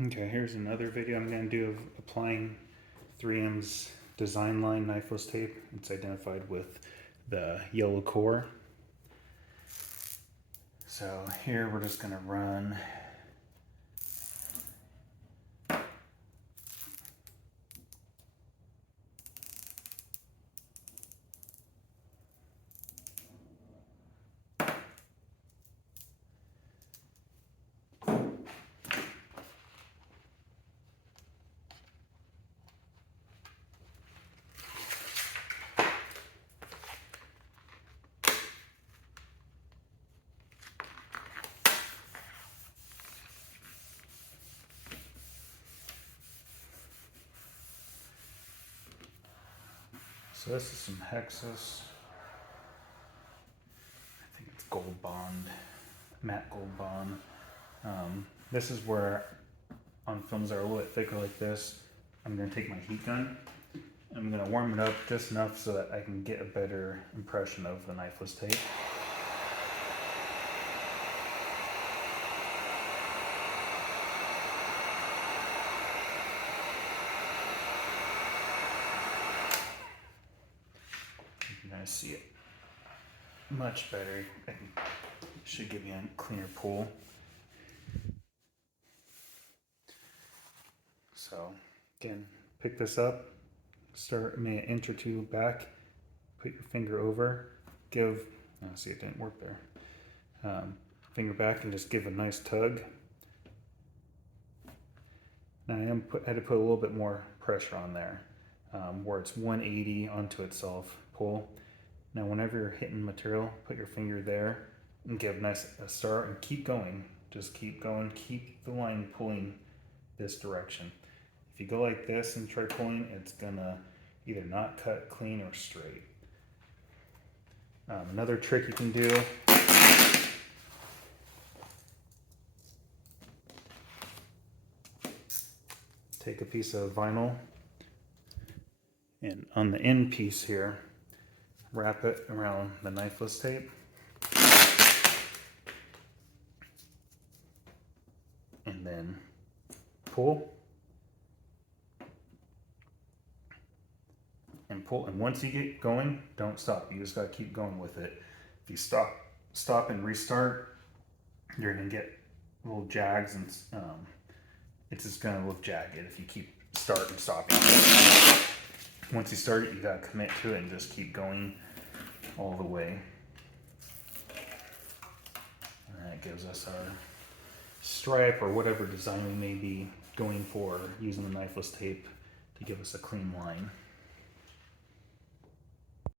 Okay, here's another video I'm going to do of applying 3M's design line knifeless tape. It's identified with the yellow core. So here we're just going to run So this is some Hexis. I think it's gold bond, matte gold bond. This is where on films that are a little bit thicker like this, I'm going to take my heat gun. I'm going to warm it up just enough so that I can get a better impression of the knifeless tape. You can see it much better. It should give you a cleaner pull. So again, pick this up, start maybe an inch or two back, put your finger over, give, see it didn't work there. Finger back and just give a nice tug. Now I had to put a little bit more pressure on there, where it's 180 onto itself, pull. Now whenever you're hitting material, put your finger there and give a start and keep going. Just keep going, keep the line pulling this direction. If you go like this and try pulling, it's gonna either not cut clean or straight. Another trick you can do, take a piece of vinyl and on the end piece here, wrap it around the knifeless tape. And then pull. And pull. And once you get going, don't stop. You just gotta keep going with it. If you stop and restart, you're gonna get little jags and it's just gonna look jagged if you keep start and stopping. Once you start it, you gotta commit to it and just keep going all the way. And that gives us our stripe or whatever design we may be going for using the knifeless tape to give us a clean line.